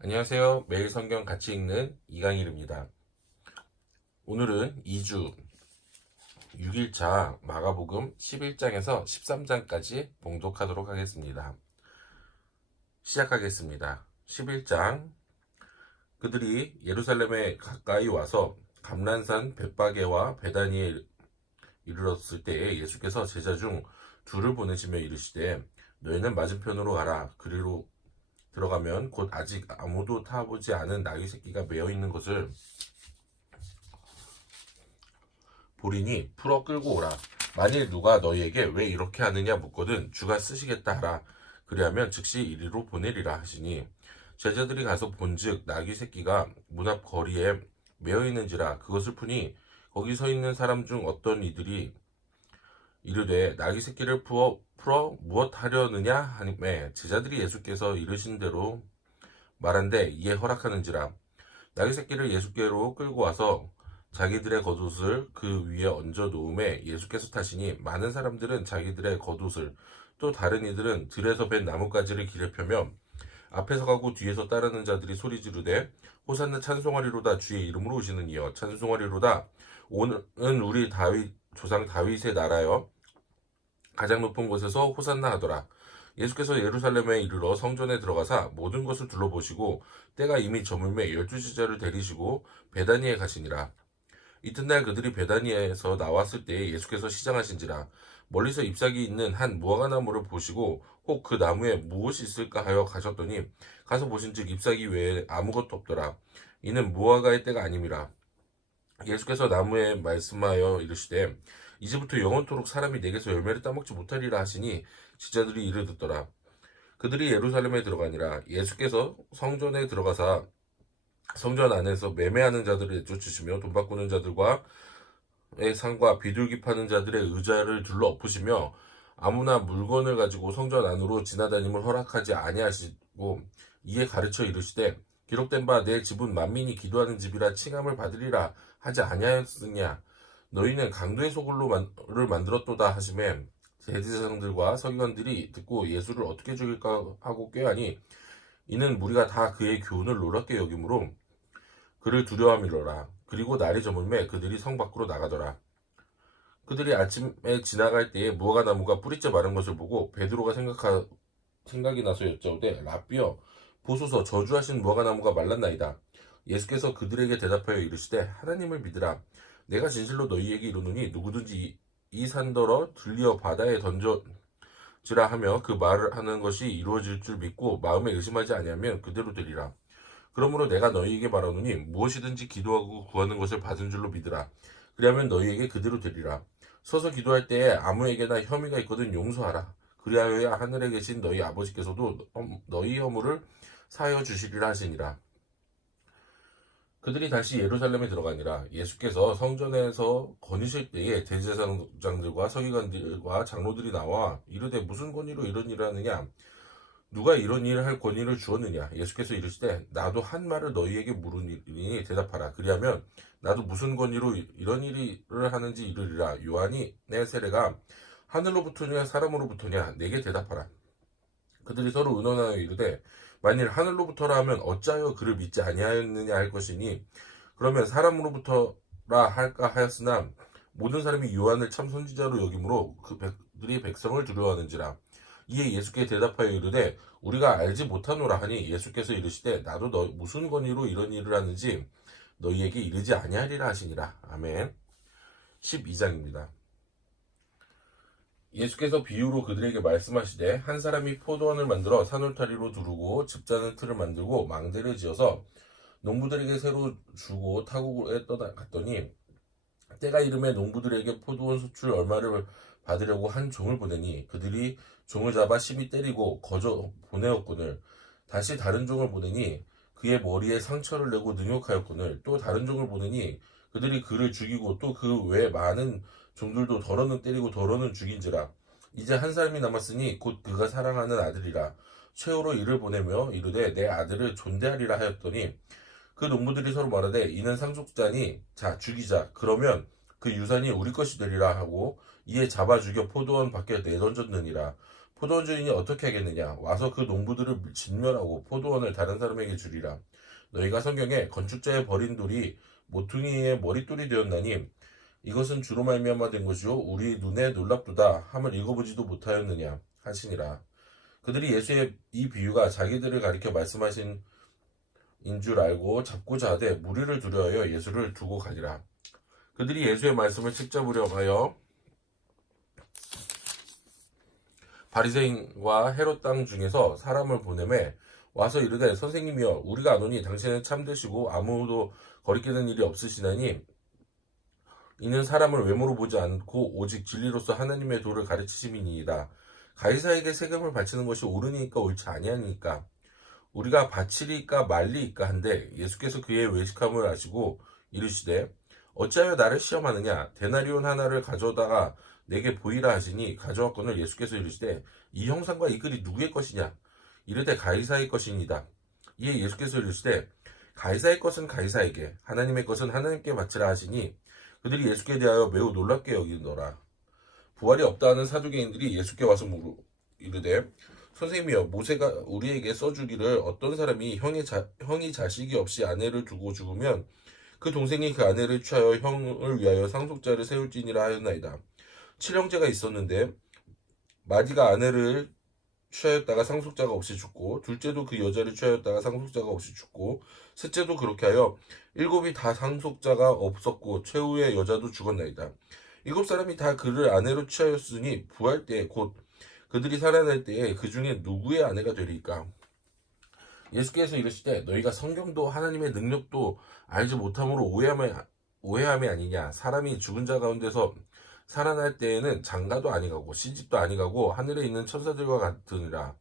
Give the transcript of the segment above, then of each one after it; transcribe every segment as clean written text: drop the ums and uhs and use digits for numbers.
안녕하세요. 매일 성경 같이 읽는 이강일입니다. 오늘은 2주 6일차 마가복음 11장에서 13장까지 봉독하도록 하겠습니다. 시작하겠습니다. 11장. 그들이 예루살렘에 가까이 와서 감람산 벳바게와 베다니에 이르렀을 때에 예수께서 제자 중 둘을 보내시며 이르시되 너희는 맞은편으로 가라. 그리로 들어가면 곧 아직 아무도 타보지 않은 나귀 새끼가 메어 있는 것을 보리니 풀어 끌고 오라. 만일 누가 너희에게 왜 이렇게 하느냐 묻거든 주가 쓰시겠다 하라. 그리하면 즉시 이리로 보내리라 하시니 제자들이 가서 본즉 나귀 새끼가 문 앞 거리에 메어 있는지라. 그것을 푸니 거기 서 있는 사람 중 어떤 이들이 이르되 나귀 새끼를 풀어 무엇 하려느냐 하니매 제자들이 예수께서 이르신 대로 말한데 이에 허락하는지라. 나귀 새끼를 예수께로 끌고 와서 자기들의 겉옷을 그 위에 얹어 놓음에 예수께서 타시니 많은 사람들은 자기들의 겉옷을 또 다른 이들은 들에서 벤 나뭇가지를 길에 펴며 앞에서 가고 뒤에서 따르는 자들이 소리 지르되 호산나 찬송하리로다. 주의 이름으로 오시는 이여 찬송하리로다. 오는 우리 다윗 조상 다윗의 나라여 가장 높은 곳에서 호산나 하더라. 예수께서 예루살렘에 이르러 성전에 들어가사 모든 것을 둘러보시고 때가 이미 저물매 12제자를 데리시고 베다니에 가시니라. 이튿날 그들이 베다니에서 나왔을 때에 예수께서 시장하신지라. 멀리서 잎사귀 있는 한 무화과 나무를 보시고 혹 그 나무에 무엇이 있을까 하여 가셨더니 가서 보신즉 잎사귀 외에 아무것도 없더라. 이는 무화과의 때가 아님이라. 예수께서 나무에 말씀하여 이르시되 이제부터 영원토록 사람이 내게서 열매를 따먹지 못하리라 하시니 제자들이 이를 듣더라. 그들이 예루살렘에 들어가니라. 예수께서 성전에 들어가사 성전 안에서 매매하는 자들을 내쫓으시며 돈 바꾸는 자들과의 상과 비둘기 파는 자들의 의자를 둘러 엎으시며 아무나 물건을 가지고 성전 안으로 지나다님을 허락하지 아니하시고 이에 가르쳐 이르시되 기록된 바 내 집은 만민이 기도하는 집이라 칭함을 받으리라 하지 아니하였느냐. 너희는 강도의 소굴로를 만들었도다 하시매 대제사장들과 서기관들이 듣고 예수를 어떻게 죽일까 하고 꾀하니 이는 무리가 다 그의 교훈을 놀랍게 여김으로 그를 두려워함이로라. 그리고 날이 저물매 그들이 성 밖으로 나가더라. 그들이 아침에 지나갈 때에 무화과 나무가 뿌리째 마른 것을 보고 베드로가 생각이 나서 여짜오되 라삐여 보소서 저주하신 무화과 나무가 말랐나이다. 예수께서 그들에게 대답하여 이르시되 하나님을 믿으라. 내가 진실로 너희에게 이르노니 누구든지 이 산더러 들리어 바다에 던져지라 하며 그 말을 하는 것이 이루어질 줄 믿고 마음에 의심하지 아니하면 그대로 되리라. 그러므로 내가 너희에게 말하노니 무엇이든지 기도하고 구하는 것을 받은 줄로 믿으라. 그리하면 너희에게 그대로 되리라. 서서 기도할 때에 아무에게나 혐의가 있거든 용서하라. 그리하여야 하늘에 계신 너희 아버지께서도 너희 허물을 사하여 주시리라 하시니라. 그들이 다시 예루살렘에 들어가니라. 예수께서 성전에서 거니실 때에 대제사장들과 서기관들과 장로들이 나와 이르되 무슨 권위로 이런 일을 하느냐. 누가 이런 일을 할 권위를 주었느냐. 예수께서 이르시되 나도 한 말을 너희에게 물으니 대답하라. 그리하면 나도 무슨 권위로 이런 일을 하는지 이르리라. 요한이 내 세례가 하늘로부터냐 사람으로부터냐 내게 대답하라. 그들이 서로 의논하여 이르되 만일 하늘로부터라 하면 어찌하여 그를 믿지 아니하였느냐 할 것이니 그러면 사람으로부터라 할까 하였으나 모든 사람이 요한을 참 선지자로 여김으로 그들이 백성을 두려워하는지라. 이에 예수께 대답하여 이르되 우리가 알지 못하노라 하니 예수께서 이르시되 나도 너 무슨 권위로 이런 일을 하는지 너희에게 이르지 아니하리라 하시니라. 아멘. 12장입니다. 예수께서 비유로 그들에게 말씀하시되 한 사람이 포도원을 만들어 산울타리로 두르고 집자는 틀을 만들고 망대를 지어서 농부들에게 새로 주고 타국에 떠나갔더니 때가 이름에 농부들에게 포도원 수출 얼마를 받으려고 한 종을 보내니 그들이 종을 잡아 심히 때리고 거저 보내었거늘. 다시 다른 종을 보내니 그의 머리에 상처를 내고 능욕하였거늘. 또 다른 종을 보내니 그들이 그를 죽이고 또 그 외 많은 종들도 더러는 때리고 더러는 죽인지라. 이제 한 사람이 남았으니 곧 그가 사랑하는 아들이라. 최후로 이를 보내며 이르되 내 아들을 존대하리라 하였더니 그 농부들이 서로 말하되 이는 상속자니 자 죽이자. 그러면 그 유산이 우리 것이 되리라 하고 이에 잡아 죽여 포도원 밖에 내던졌느니라. 포도원 주인이 어떻게 하겠느냐? 와서 그 농부들을 진멸하고 포도원을 다른 사람에게 주리라. 너희가 성경에 건축자의 버린 돌이 모퉁이의 머릿돌이 되었나니 이것은 주로 말미암아 된 것이요 우리 눈에 놀랍도다 함을 읽어보지도 못하였느냐 하시니라. 그들이 예수의 이 비유가 자기들을 가리켜 말씀하신 인 줄 알고 잡고자 하되 무리를 두려워하여 예수를 두고 가니라. 그들이 예수의 말씀을 책잡으려 하여 바리새인과 헤롯 땅 중에서 사람을 보내매 와서 이르되 선생님이여 우리가 아노니 당신은 참되시고 아무도 거리끼는 일이 없으시나니 이는 사람을 외모로 보지 않고 오직 진리로서 하나님의 도를 가르치심이니이다. 가이사에게 세금을 바치는 것이 옳으니까 옳지 아니하니까 우리가 바치리까 말리이까 한데 예수께서 그의 외식함을 아시고 이르시되 어찌하여 나를 시험하느냐 데나리온 하나를 가져다가 내게 보이라 하시니 가져왔거늘 예수께서 이르시되 이 형상과 이 글이 누구의 것이냐 이르되 가이사의 것이니이다. 이에 예수께서 이르시되 가이사의 것은 가이사에게 하나님의 것은 하나님께 바치라 하시니 그들이 예수께 대하여 매우 놀랍게 여기더라. 부활이 없다 하는 사두개인들이 예수께 와서 이르되 선생님이여 모세가 우리에게 써주기를 어떤 사람이 형이 자식이 없이 아내를 두고 죽으면 그 동생이 그 아내를 취하여 형을 위하여 상속자를 세울지니라 하였나이다. 칠형제가 있었는데 마디가 아내를 취하였다가 상속자가 없이 죽고 둘째도 그 여자를 취하였다가 상속자가 없이 죽고 셋째도 그렇게 하여 일곱이 다 상속자가 없었고 최후의 여자도 죽었나이다. 일곱 사람이 다 그를 아내로 취하였으니 부활 때 곧 그들이 살아날 때에 그 중에 누구의 아내가 되리까? 예수께서 이르시되 너희가 성경도 하나님의 능력도 알지 못함으로 오해함이 아니냐. 사람이 죽은 자 가운데서 살아날 때에는 장가도 아니가고 시집도 아니가고 하늘에 있는 천사들과 같으니라.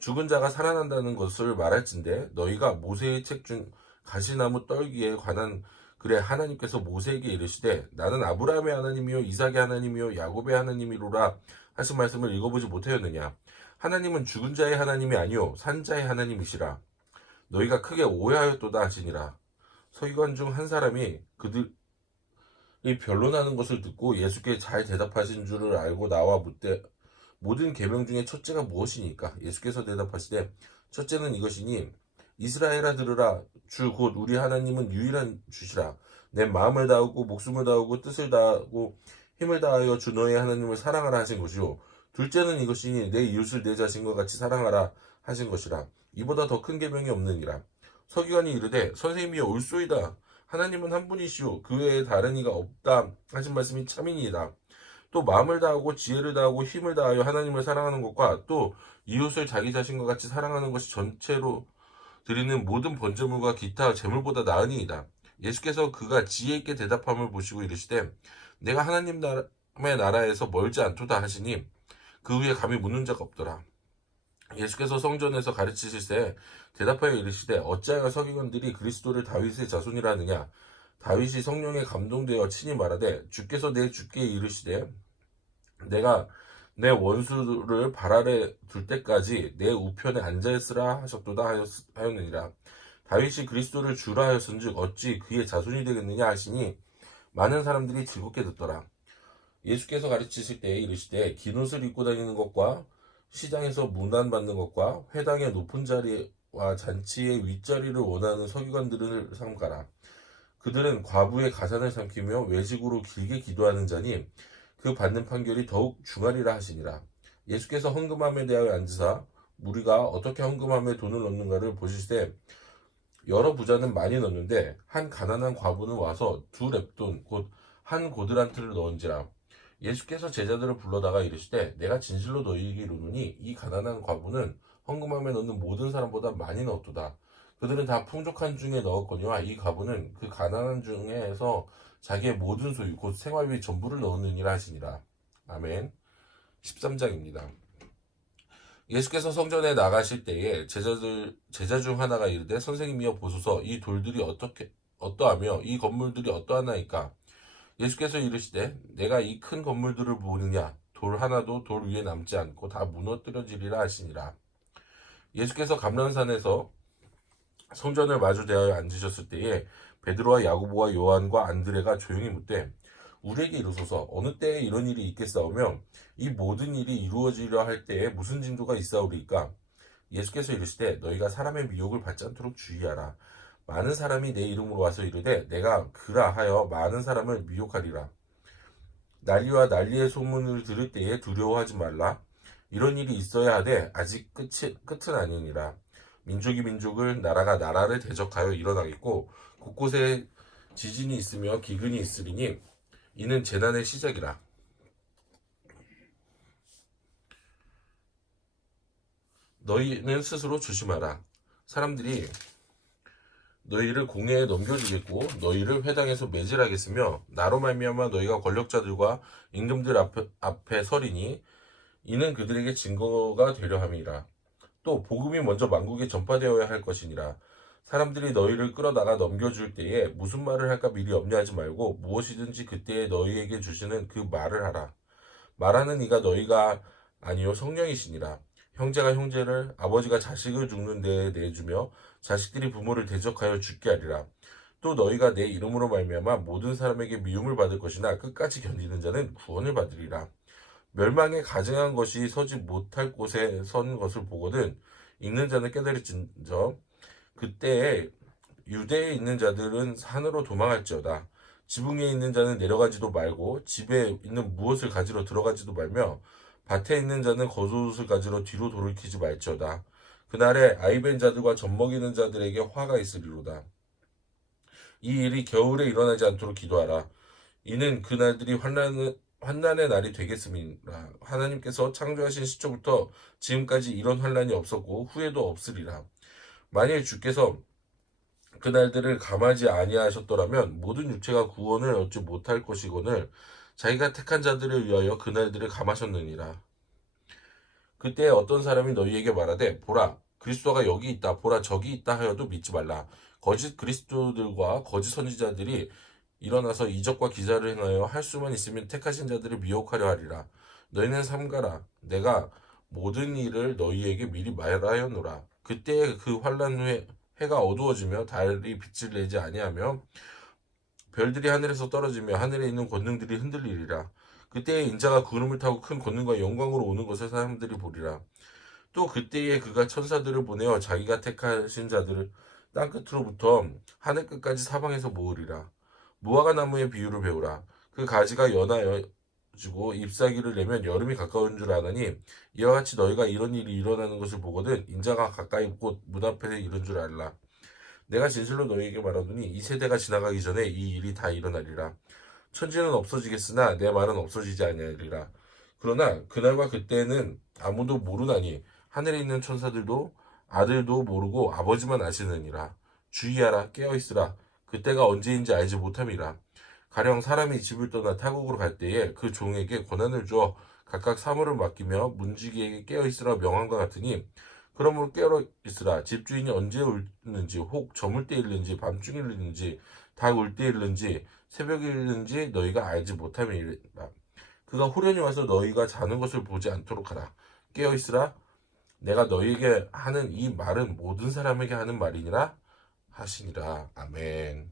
죽은 자가 살아난다는 것을 말할진대 너희가 모세의 책 중 가시나무 떨기에 관한 그래 하나님께서 모세에게 이르시되 나는 아브라함의 하나님이요 이삭의 하나님이요 야곱의 하나님이로라 하신 말씀을 읽어보지 못하였느냐. 하나님은 죽은 자의 하나님이 아니요 산 자의 하나님이시라. 너희가 크게 오해하였도다 하시니라. 서기관 중 한 사람이 그들이 변론하는 것을 듣고 예수께 잘 대답하신 줄을 알고 나와 묻되 모든 계명 중에 첫째가 무엇이니까? 예수께서 대답하시되 첫째는 이것이니 이스라엘아 들으라 주 곧 우리 하나님은 유일한 주시라. 내 마음을 다하고 목숨을 다하고 뜻을 다하고 힘을 다하여 주 너의 하나님을 사랑하라 하신 것이요 둘째는 이것이니 내 이웃을 내 자신과 같이 사랑하라 하신 것이라. 이보다 더 큰 계명이 없느니라. 서기관이 이르되 선생님이여 옳소이다. 하나님은 한 분이시오 그 외에 다른 이가 없다 하신 말씀이 참이니이다. 또 마음을 다하고 지혜를 다하고 힘을 다하여 하나님을 사랑하는 것과 또 이웃을 자기 자신과 같이 사랑하는 것이 전체로 드리는 모든 번제물과 기타 제물보다 나으니이다. 예수께서 그가 지혜 있게 대답함을 보시고 이르시되 내가 하나님의 나라에서 멀지 않도다 하시니 그 후에 감히 묻는 자가 없더라. 예수께서 성전에서 가르치실때 대답하여 이르시되 어찌하여 서기관들이 그리스도를 다윗의 자손이라 하느냐. 다윗이 성령에 감동되어 친히 말하되 주께서 내 주께 이르시되 내가 내 원수를 발 아래 둘 때까지 내 우편에 앉아있으라 하셨도다 하였느니라. 다윗이 그리스도를 주라 하였은즉 어찌 그의 자손이 되겠느냐 하시니 많은 사람들이 즐겁게 듣더라. 예수께서 가르치실 때에 이르시되 긴 옷을 입고 다니는 것과 시장에서 문안받는 것과 회당의 높은 자리와 잔치의 윗자리를 원하는 서기관들을 삼가라. 그들은 과부의 가산을 삼키며 외식으로 길게 기도하는 자니 그 받는 판결이 더욱 중하리라 하시니라. 예수께서 헌금함에 대하여 앉으사 무리가 어떻게 헌금함에 돈을 넣는가를 보시되 여러 부자는 많이 넣는데 한 가난한 과부는 와서 2렙돈 곧 한 고드란트를 넣은지라. 예수께서 제자들을 불러다가 이르시되 내가 진실로 너희에게 이르노니 이 가난한 과부는 헌금함에 넣는 모든 사람보다 많이 넣었도다. 그들은 다 풍족한 중에 넣었거니와 이 과부는 그 가난한 중에서 자기의 모든 소유 곧 생활비 전부를 넣었느니라 하시니라. 아멘. 13장입니다. 예수께서 성전에 나가실 때에 제자 중 하나가 이르되 선생님이여 보소서 이 돌들이 어떠하며 이 건물들이 어떠하나이까. 예수께서 이르시되 내가 이 큰 건물들을 보느냐 돌 하나도 돌 위에 남지 않고 다 무너뜨려지리라 하시니라. 예수께서 감람산에서 성전을 마주 대하여 앉으셨을 때에 베드로와 야고보와 요한과 안드레가 조용히 묻되 우리에게 이르소서. 어느 때에 이런 일이 있겠사오며 이 모든 일이 이루어지려 할 때에 무슨 징조가 있사오리까? 예수께서 이르시되 너희가 사람의 미혹을 받지 않도록 주의하라. 많은 사람이 내 이름으로 와서 이르되 내가 그라 하여 많은 사람을 미혹하리라. 난리와 난리의 소문을 들을 때에 두려워하지 말라. 이런 일이 있어야 하되 아직 끝은 아니니라. 민족이 민족을, 나라가 나라를 대적하여 일어나겠고 곳곳에 지진이 있으며 기근이 있으리니 이는 재난의 시작이라. 너희는 스스로 조심하라. 사람들이 너희를 공회에 넘겨주겠고 너희를 회당에서 매질하겠으며 나로 말미암아 너희가 권력자들과 임금들 앞에 서리니 이는 그들에게 증거가 되려 함이라. 또 복음이 먼저 만국에 전파되어야 할 것이니라. 사람들이 너희를 끌어다가 넘겨줄 때에 무슨 말을 할까 미리 염려하지 말고 무엇이든지 그때에 너희에게 주시는 그 말을 하라. 말하는 이가 너희가 아니요 성령이시니라. 형제가 형제를, 아버지가 자식을 죽는 데에 내주며 자식들이 부모를 대적하여 죽게 하리라. 또 너희가 내 이름으로 말미암아 모든 사람에게 미움을 받을 것이나 끝까지 견디는 자는 구원을 받으리라. 멸망에 가증한 것이 서지 못할 곳에 선 것을 보거든 읽는 자는 깨달을진저 그때에 유대에 있는 자들은 산으로 도망할지어다. 지붕 위에 있는 자는 내려가지도 말고 집에 있는 무엇을 가지러 들어가지도 말며 밭에 있는 자는 겉옷을 가지러 뒤로 돌이키지 말지어다. 그날에 아이벤 자들과 젖먹이는 자들에게 화가 있으리로다. 이 일이 겨울에 일어나지 않도록 기도하라. 이는 그날들이 환난의 날이 되겠습니다. 하나님께서 창조하신 시초부터 지금까지 이런 환난이 없었고 후에도 없으리라. 만일 주께서 그날들을 감하지 아니하셨더라면 모든 육체가 구원을 얻지 못할 것이거늘 자기가 택한 자들을 위하여 그날들을 감하셨느니라. 그때 어떤 사람이 너희에게 말하되 보라 그리스도가 여기 있다 보라 저기 있다 하여도 믿지 말라. 거짓 그리스도들과 거짓 선지자들이 일어나서 이적과 기사를 행하여 할 수만 있으면 택하신 자들을 미혹하려 하리라. 너희는 삼가라. 내가 모든 일을 너희에게 미리 말하였노라. 그때 그 환난 후에 해가 어두워지며 달이 빛을 내지 아니하며 별들이 하늘에서 떨어지며 하늘에 있는 권능들이 흔들리리라. 그때에 인자가 구름을 타고 큰 권능과 영광으로 오는 것을 사람들이 보리라. 또 그때에 그가 천사들을 보내어 자기가 택하신 자들을 땅끝으로부터 하늘 끝까지 사방에서 모으리라. 무화과 나무의 비유를 배우라. 그 가지가 연하여지고 잎사귀를 내면 여름이 가까운 줄 아나니 이와 같이 너희가 이런 일이 일어나는 것을 보거든 인자가 가까이 곧 문 앞에 이른 줄 알라. 내가 진실로 너희에게 말하노니 이 세대가 지나가기 전에 이 일이 다 일어나리라. 천지는 없어지겠으나 내 말은 없어지지 아니하리라. 그러나 그날과 그때는 아무도 모르나니 하늘에 있는 천사들도 아들도 모르고 아버지만 아시느니라. 주의하라 깨어있으라. 그때가 언제인지 알지 못함이라. 가령 사람이 집을 떠나 타국으로 갈 때에 그 종에게 권한을 주어 각각 사물을 맡기며 문지기에게 깨어있으라 명함과 같으니 그러므로 깨어 있으라. 집주인이 언제 울는지 혹 저물 때 일는지 밤중에 일는지 다 울 때 일는지 새벽에 일는지 너희가 알지 못함이라. 그가 후련히 와서 너희가 자는 것을 보지 않도록 하라. 깨어 있으라. 내가 너희에게 하는 이 말은 모든 사람에게 하는 말이니라 하시니라. 아멘.